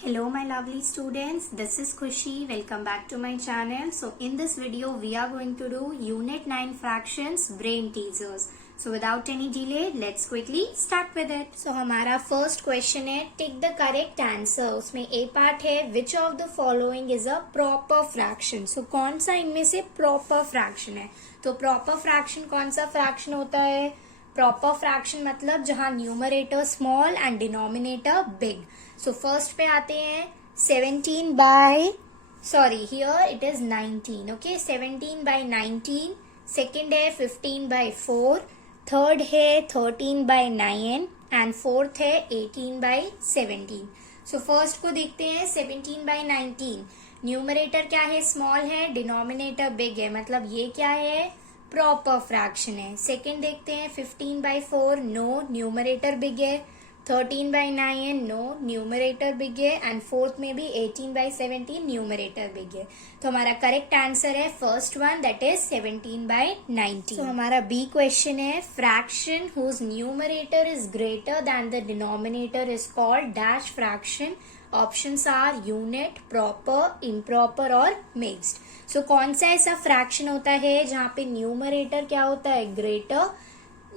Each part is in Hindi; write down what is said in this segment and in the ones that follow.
Hello my lovely students, this is Khushi. Welcome back to my channel. So in this video we are going to do Unit 9 Fractions Brain Teasers. So without any delay, let's quickly start with it. So हमारा first question है take the correct answer. उसमें A part है which of the following is a proper fraction. So कौन सा इनमें से proper fraction है? तो proper fraction कौन सा fraction होता है? प्रॉपर फ्रैक्शन मतलब जहां numerator small and denominator big. So first पे आते हैं 17 by here it is 19. Okay 17 by 19. Second है 15 बाय 4. थर्ड है 13 बाय 9 एंड फोर्थ है 18 बाय 17. सो फर्स्ट को देखते हैं 17 बाय 19. न्यूमरेटर क्या है? स्मॉल है. डिनोमिनेटर बिग है, मतलब ये क्या है? प्रॉपर फ्रैक्शन है. सेकेंड देखते हैं 15 बाय 4. नो, न्यूमरेटर बिग है. 13 बाय 9. नो, न्यूमरेटर बिग है. एंड फोर्थ में भी 18 बाय 17 न्यूमरेटर बिग है. तो हमारा करेक्ट आंसर है first one, that is 17 by 19. तो हमारा बी क्वेश्चन है fraction whose numerator is greater than the denominator is called dash fraction. Options are unit, proper, improper और मिक्स्ड. सो कौन सा ऐसा फ्रैक्शन होता है जहां पे न्यूमरेटर क्या होता है? ग्रेटर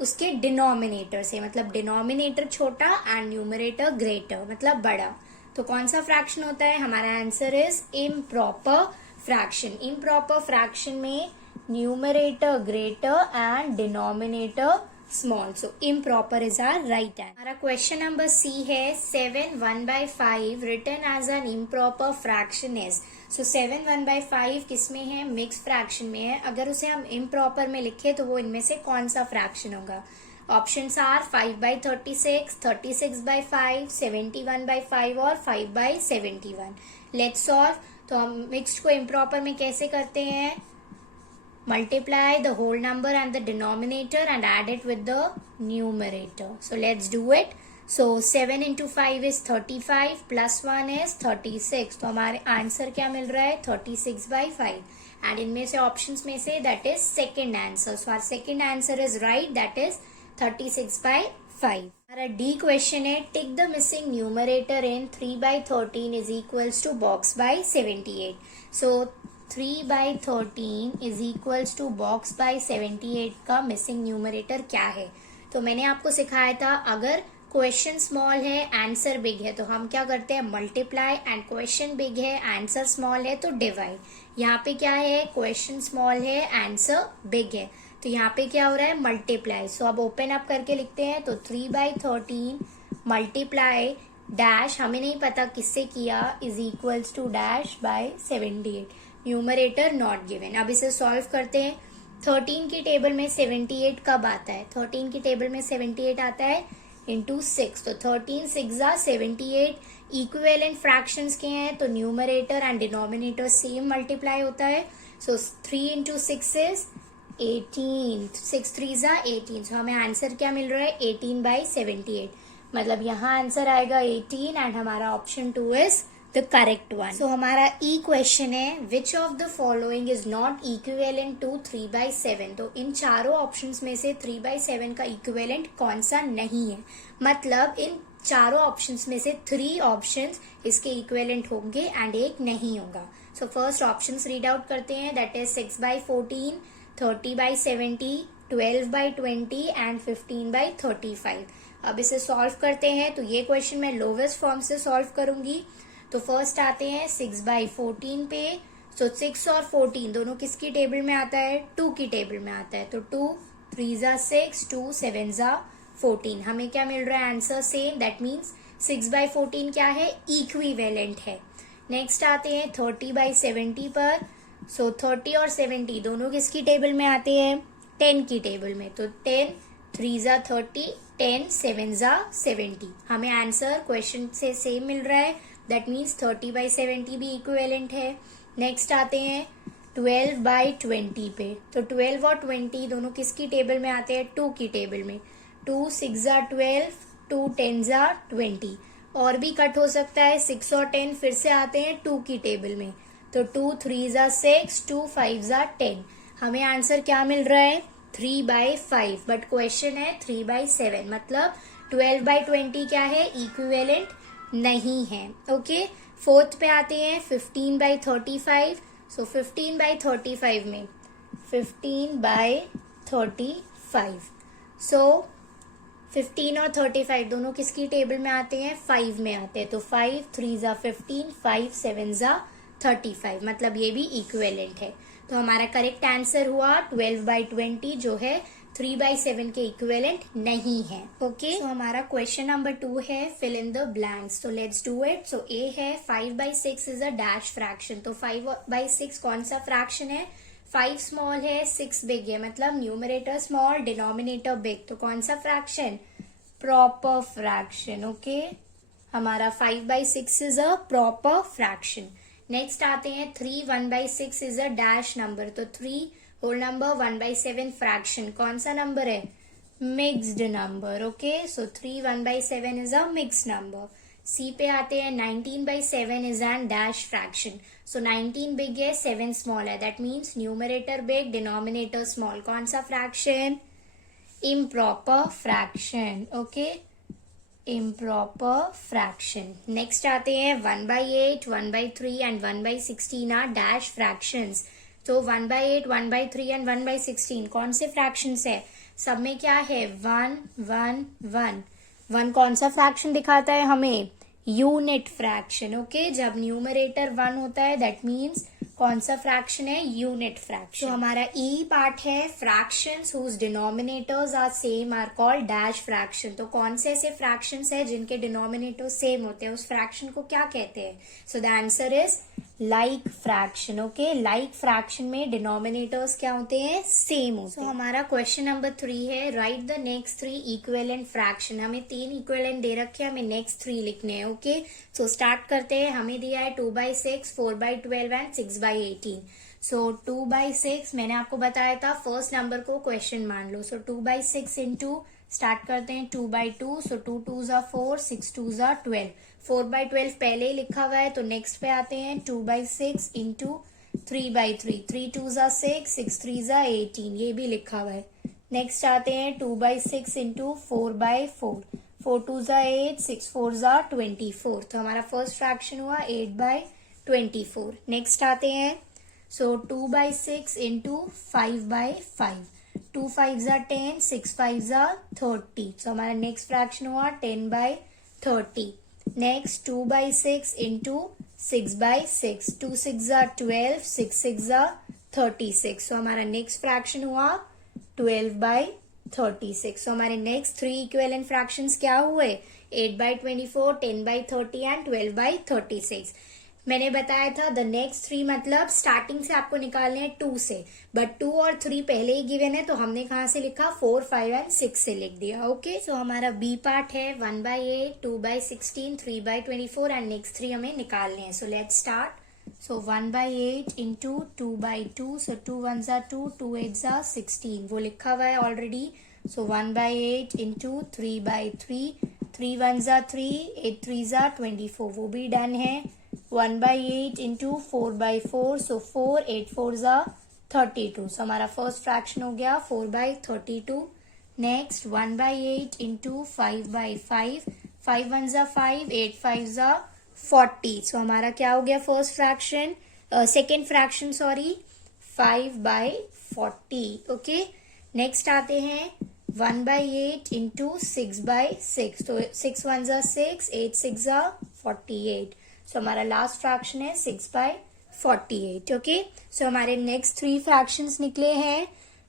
उसके डिनोमिनेटर से, मतलब डिनोमिनेटर छोटा एंड न्यूमरेटर ग्रेटर मतलब बड़ा. तो कौन सा फ्रैक्शन होता है? हमारा answer is improper fraction. Improper fraction में numerator greater and denominator small. So improper is our right answer. हमारा क्वेश्चन नंबर सी है 7 1/5 written as an improper fraction is. So 7 1/5 किसमें है? मिक्स फ्रैक्शन में है. अगर उसे हम इम्प्रॉपर में लिखे तो वो इनमें से कौन सा फ्रैक्शन होगा? ऑप्शंस आर 5/36, 36/5, 71/5 और 5/71. Let's solve. तो हम मिक्स्ड को इम्प्रॉपर में कैसे करते हैं? Multiply the whole number and the denominator and add it with the numerator. So let's do it. So 7 into 5 is 35 plus 1 is 36. तो हमारे आंसर क्या मिल रहा है? 36/5. एंड इनमें से ऑप्शंस में से that is second answer. So our second answer is right, that is 36/5. हमारा डी क्वेश्चन है tick the missing numerator in 3/13 is equals to box by 78. So 3/13 is equals to box by 78 का मिसिंग न्यूमरेटर क्या है? तो मैंने आपको सिखाया था अगर क्वेश्चन स्मॉल है आंसर बिग है तो हम क्या करते हैं? मल्टीप्लाई. एंड क्वेश्चन बिग है आंसर स्मॉल है तो डिवाइड. यहाँ पे क्या है? क्वेश्चन स्मॉल है आंसर बिग है तो यहाँ पे क्या हो रहा है? मल्टीप्लाई. सो अब ओपन अप करके लिखते हैं. तो 3/13 मल्टीप्लाई डैश, हमें नहीं पता किससे किया, is equals to dash by 78. Numerator not given. अब इसे सॉल्व करते हैं. 13 की टेबल में 78 कब आता है? 13 की टेबल में 78 आता है इंटू 6. तो 13 6 78. इक्विवेलेंट फ्रैक्शंस के हैं तो numerator and denominator same multiply होता है. सो 3 इंटू 6 इज 18. 6 3 18. सो हमें आंसर क्या मिल रहा है? 18/78. मतलब यहाँ आंसर आएगा 18 एंड हमारा option 2 is the correct one. So हमारा ई क्वेश्चन है which of the following is not equivalent to 3/7. तो इन चारों ऑप्शंस में से 3/7 का इक्विवेलेंट कौन सा नहीं है? मतलब इन चारों ऑप्शंस में से 3 ऑप्शंस इसके इक्विवेलेंट होंगे एंड एक नहीं होगा. So first options read out करते हैं, दैट इज 6/14, 30/70, 12/20 एंड 15/35. अब इसे सॉल्व करते हैं. तो ये क्वेश्चन मैं लोवेस्ट फॉर्म से सॉल्व करूंगी. तो फर्स्ट आते हैं 6/14 पे. सो 6 और 14 दोनों किसकी टेबल में आता है? 2 की टेबल में आता है. तो 2 3 6, 2 7 14. हमें क्या मिल रहा है? Answer same. दैट मीन्स 6/14 क्या है? इक्विवेलेंट है. नेक्स्ट आते हैं 30/70 पर. सो 30 और 70 दोनों किसकी टेबल में आते हैं? 10 की टेबल में. तो 10 3 30, 10 7 70. हमें आंसर क्वेश्चन से सेम मिल रहा है. दैट मीन्स 30/70 भी इक्विवेलेंट है. नेक्स्ट आते हैं 12/20 पे. तो 12 और 20 दोनों किसकी टेबल में आते हैं? 2 की टेबल में. 2 6 12, 2 10 20. और भी कट हो सकता है. 6 और 10 फिर से आते हैं 2 की टेबल में. तो 2 3 6, 2 5 10. हमें आंसर क्या मिल रहा है? 3/5. बट क्वेश्चन है 3/7. मतलब 12/20 क्या है? इक्विवेलेंट नहीं है। ओके, फोर्थ पे आते हैं 15/35। सो 15/35 में 15/35, सो 15 और 35 दोनों किसकी टेबल में आते हैं, 5 में आते हैं। तो 5 3 ज़ा 15, 5 7 ज़ा 35, मतलब ये भी इक्विवेलेंट है। तो हमारा करेक्ट आंसर हुआ 12/20, जो है 3/7 के इक्विवेलेंट नहीं है। ओके, तो हमारा क्वेश्चन नंबर 2 है फिल इन द ब्लैंक्स। तो लेट्स डू इट। सो ए है 5/6 इज अ डैश फ्रैक्शन। तो 5/6 कौन सा फ्रैक्शन है, 5 स्मॉल है, 6 बिग है, मतलब न्यूमरेटर स्मॉल, डिनोमिनेटर बिग। तो कौन सा फ्रैक्शन, प्रॉपर फ्रैक्शन। ओके, हमारा 5/6 is a proper fraction. Next आते हैं 3 1/6 इज अ डैश नंबर। तो 3 होल नंबर 1/7 फ्रैक्शन, कौन सा नंबर है, mixed number. Okay, so 3 1/7 is a mixed number. C पे आते हैं 19/7 is an dash fraction. So 19 big है, 7 स्मॉल है, that means numerator big, denominator small. कौन सा fraction, improper fraction. Okay, improper fraction. Next आते हैं 1/8, 1/3 एंड 1/16 आर डैश फ्रैक्शंस। तो 1/8, 1/3 एंड 1/16 कौन से फ्रैक्शंस है, सब में क्या है, 1 1 1। 1 कौन सा फ्रैक्शन दिखाता है हमें, यूनिट फ्रैक्शन। ओके, जब न्यूमरेटर 1 होता है दैट मीन्स कौन सा फ्रैक्शन है, यूनिट फ्रैक्शन। तो हमारा ई पार्ट है fractions whose denominators are same are called dash fraction. तो कौन से ऐसे फ्रैक्शंस है जिनके डिनोमिनेटर सेम होते हैं, उस फ्रैक्शन को क्या कहते हैं। So the answer is like fraction. Okay, like fraction में डिनोमिनेटर्स क्या होते हैं, सेम होते हैं। हमारा क्वेश्चन नंबर 3 है right the next 3 equivalent fraction. हमें 3 इक्विवेलेंट दे रखे हैं, हमें नेक्स्ट 3 लिखने हैं। ओके, सो स्टार्ट करते हैं। हमें दिया है 2/6, 4/12 एंड 6/18। सो 2/6 मैंने आपको बताया था फर्स्ट नंबर को क्वेश्चन मान लो। सो 2/6 इंटू, स्टार्ट करते हैं 2/2। सो 2 2 ज़ा 4, 6 2 ज़ा 12, 4/12 पहले ही लिखा हुआ है। तो नेक्स्ट पे आते हैं 2/6 इंटू 3/3, 3 2 ज़ा 6, 6 3 ज़ा 18, ये भी लिखा हुआ है। नेक्स्ट आते हैं 2/6 इंटू 4/4, 4 2 ज़ा 8, 6 4 ज़ा 24। तो हमारा फर्स्ट फ्रैक्शन हुआ 8/24। नेक्स्ट आते हैं सो 2/6 इंटू 5/5, 2 5 ज़ा 10, 6 5 ज़ा 30। तो हमारा नेक्स्ट फ्रैक्शन हुआ 10/30। नेक्स्ट 2/6 इंटू 6/6, 2 6 ज़ा 12, 6 6 ज़ा 36। तो हमारा नेक्स्ट फ्रैक्शन हुआ 12/36। तो हमारे नेक्स्ट 3 इक्विवेलेंट फ्रैक्शंस क्या हुए, 8/24, 10/30 एंड 12/36। मैंने बताया था द नेक्स्ट 3 मतलब स्टार्टिंग से आपको निकालने हैं 2 से, बट 2 और 3 पहले ही गिवन है तो हमने कहाँ से लिखा, 4 5 एंड 6 से लिख दिया। ओके, सो हमारा बी पार्ट है 1/8, 2/16, 3/24 एंड नेक्स्ट 3 हमें निकालने हैं। So let's start. So 1/8 into 2/2, सो 2 1 ज़ा 2, 2 8 ज़ा 16, वो लिखा हुआ है ऑलरेडी। सो 1/8 इंटू 3/3, 3 1 ज़ा 3, 8 3 ज़ा 24, वो भी डन है। 1/8 इंटू 4/4, सो 4 8 4 ज़ा 32। सो हमारा फर्स्ट फ्रैक्शन हो गया 4/32। नेक्स्ट 1/8 इंटू 5/5, 5 1 ज़ा 5, 8 5 ज़ा 40। सो हमारा क्या हो गया first fraction, second fraction sorry, 5/40। Okay, next आते हैं 1/8 इंटू 6/6, तो 6 1 ज़ा 6, 8 6 ज़ा 48। सो हमारा लास्ट फ्रैक्शन है 6/48। ओके, सो हमारे नेक्स्ट 3 फ्रैक्शंस निकले हैं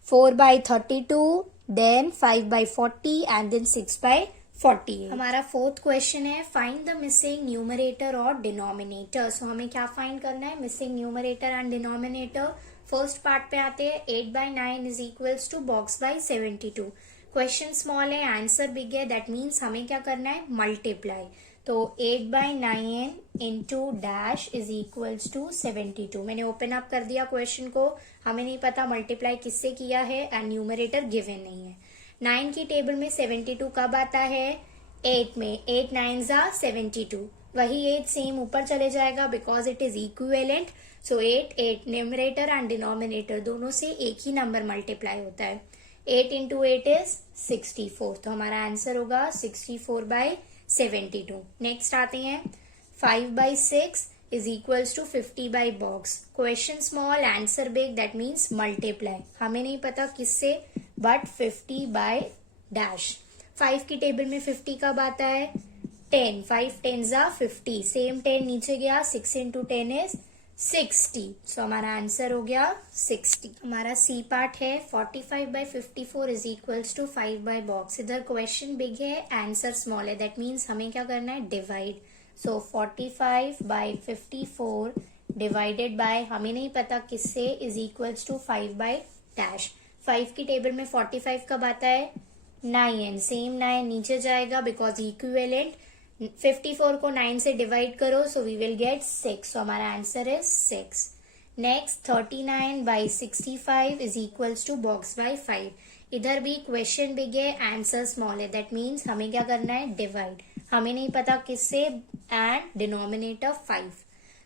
4/32, देन 5/40 एंड देन 6/48। हमारा फोर्थ क्वेश्चन है फाइंड द मिसिंग न्यूमरेटर और डिनोमिनेटर। सो हमें क्या फाइंड करना है, missing numerator and denominator. First part पे आते हैं 8/9 is equals to box by 72। Question small है, आंसर बिग है, दैट मीन्स हमें क्या करना है, मल्टीप्लाई। तो 8/9 into dash is equals to 72। मैंने ओपन अप कर दिया क्वेश्चन को, हमें नहीं पता मल्टीप्लाई किससे किया है एंड न्यूमरेटर गिवन नहीं है। 9 की टेबल में 72 कब आता है, 8 में, 8 9 ज़ा 72, वही 8 सेम ऊपर चले जाएगा because it is equivalent. So 8 8 numerator and denominator दोनों से एक ही नंबर मल्टीप्लाई होता है। 8 इंटू 8 इज 64। तो हमारा आंसर होगा 64/72। 72। नेक्स्ट आते हैं 5/6 is equals to 50/box। Question small answer big, that means multiply. हमें नहीं पता किससे, बट 50/डैश। 5 की टेबल में 50 कब आता है? 10। 5 10s are 50। सेम 10 नीचे गया, 6 into 10 is 60। सो हमारा आंसर हो गया 60। हमारा सी पार्ट है 45/54 is equals to 5/box। इधर क्वेश्चन बिग है, आंसर स्मॉल है, दैट मीन्स हमें क्या करना है? डिवाइड। सो 45/54 डिवाइडेड बाय हमें नहीं पता किससे इज इक्वल्स टू 5/डैश। 5 की टेबल में 45 कब आता है? 9। सेम 9 नीचे जाएगा बिकॉज इक्विवेलेंट। 54 को 9 से डिवाइड करो, so we will get 6। So हमारा answer is 6। Next 39/65 is equals to box by 5। इधर भी क्वेश्चन बिग है, आंसर स्मॉल है, दैट मीन्स हमें क्या करना है? डिवाइड। हमें नहीं पता किससे, एंड डिनोमिनेटर 5।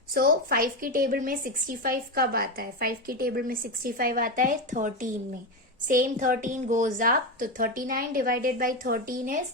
सो 5 की टेबल में 65 कब आता है? 5 की टेबल में 65 आता है 13 में। सेम 13 गोज अप, तो 39 डिवाइडेड बाय 13 इज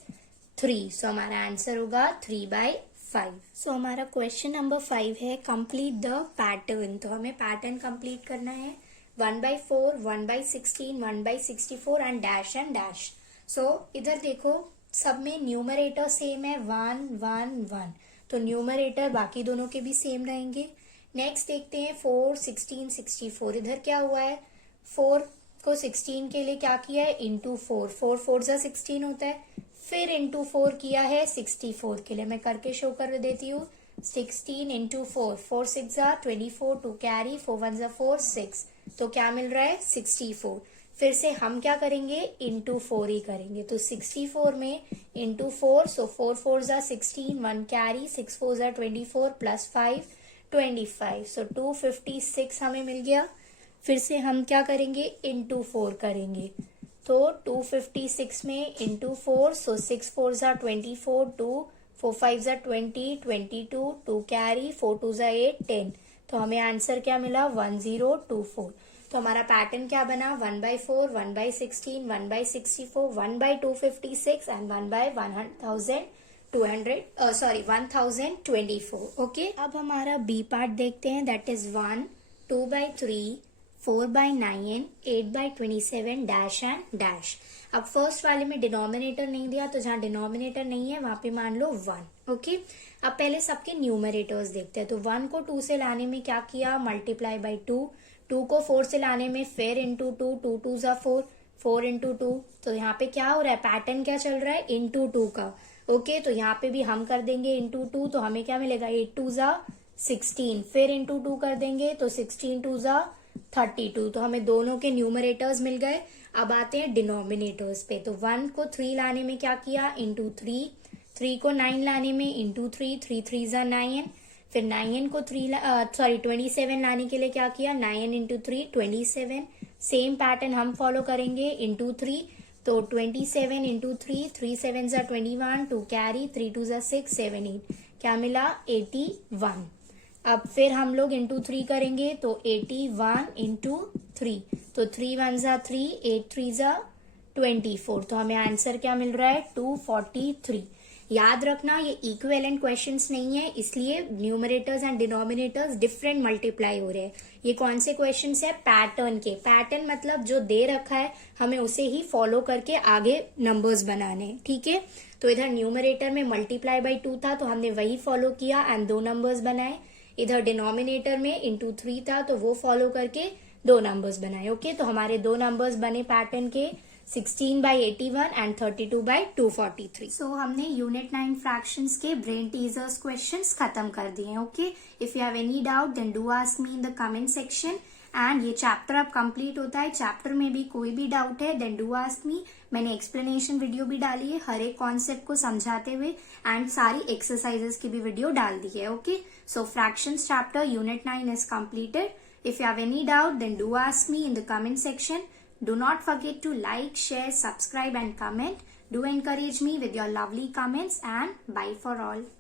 3। सो हमारा आंसर होगा 3/5। सो हमारा क्वेश्चन नंबर 5 है कंप्लीट द पैटर्न। तो हमें पैटर्न कंप्लीट करना है 1/4, 1/16, 1/64 एंड डैश। सो इधर देखो, सब में न्यूमरेटर सेम है 1 1 1, तो न्यूमरेटर बाकी दोनों के भी सेम रहेंगे। नेक्स्ट देखते हैं 4 16 64। इधर क्या हुआ है? 4 को 16 के लिए क्या किया है? इंटू 4। 4 4 जा 16 होता है, फिर इंटू 4 किया है 64 के लिए। मैं करके शो कर देती हूँ। 16 इंटू 4, 4 6 जा 24, 2 कैरी, 4 1 जा 4 6, तो क्या मिल रहा है? 64। फिर से हम क्या करेंगे? इंटू 4 ही करेंगे, तो 64 में इंटू 4, सो 4 4 जा 16, 1 कैरी, 6 4 जा 24 प्लस 5 25, सो 256 हमें मिल गया। फिर से हम क्या करेंगे? इंटू 4 करेंगे, तो 256 में इंटू 4, सो 6 4 जा 24, 2 4 5 जा 20, 22, 2 कैरी, 4 2 जा 8 10, तो हमें आंसर क्या मिला? 1024। तो हमारा पैटर्न क्या बना? 1/4, 1/16, 1/64, 1/256 एंड 1024। ओके, अब हमारा बी पार्ट देखते हैं, that is 1 2/3, 4/9, 8/27 dash and dash. अब फर्स्ट वाले में डिनोमिनेटर नहीं दिया, तो जहां डिनोमिनेटर नहीं है वहां पे मान लो 1। ओके, अब पहले सबके न्यूमरेटर्स देखते हैं। तो 1 को 2 से लाने में क्या किया? Multiply by 2। 2 को 4 से लाने में फिर इंटू 2, 2 2 जा 4, 4 इंटू 2। तो यहाँ पे क्या हो रहा है? पैटर्न क्या चल रहा है? इंटू 2 का। ओके, तो यहाँ पे भी हम कर देंगे इंटू 2, तो हमें क्या मिलेगा? 8 2 जा 16, फिर इंटू 2 कर देंगे तो 16 2 जा 32, तो हमें दोनों के न्यूमरेटर्स मिल गए। अब आते हैं डिनोमिनेटर्स पे। तो 1 को 3 लाने में क्या किया? इंटू 3। 3 को 9 लाने में इंटू 3, 3 3 जा 9। फिर 9 को 27 लाने के लिए क्या किया? 9 इंटू 3 27। सेम पैटर्न हम फॉलो करेंगे इंटू 3, तो 27 इंटू 3, 3 7 जा 21, 2 कैरी, 3 2 जा 6 7 8, क्या मिला? 81। अब फिर हम लोग इंटू 3 करेंगे, तो 81 इंटू 3, तो 3 1 जा 3, 8 3 जा 24, तो हमें आंसर क्या मिल रहा है? 243। याद रखना ये इक्विवेलेंट क्वेश्चंस नहीं है, इसलिए numerators and denominators different multiply हो रहे हैं। ये कौन से क्वेश्चंस है? पैटर्न के। पैटर्न मतलब जो दे रखा है हमें उसे ही फॉलो करके आगे नंबर्स बनाने हैं, ठीक है। तो इधर न्यूमरेटर में मल्टीप्लाई बाय 2 था, तो हमने वही फॉलो किया एंड 2 नंबर्स बनाए। इधर डिनोमिनेटर में इंटू 3 था, तो वो फॉलो करके 2 नंबर्स बनाए। ओके, तो हमारे 2 नंबर्स बने पैटर्न के 16/81 एंड 32/243। सो हमने यूनिट 9 फ्रैक्शंस के ब्रेन टीजर्स क्वेश्चंस खत्म कर दिए। Okay, if you have any doubt then do ask me in the comment section. And ये चैप्टर अब कंप्लीट होता है। चैप्टर में भी कोई भी डाउट है देन डू आस्क मी। मैंने एक्सप्लेनेशन वीडियो भी डाली है हर एक कॉन्सेप्ट को समझाते हुए, एंड सारी एक्सरसाइजेस की भी वीडियो डाल दी है। Okay, so fractions chapter unit 9 is completed. If you have any doubt, then do ask me in the comment section. Do not forget to like, share, subscribe and comment. Do encourage me with your lovely comments, and bye for all.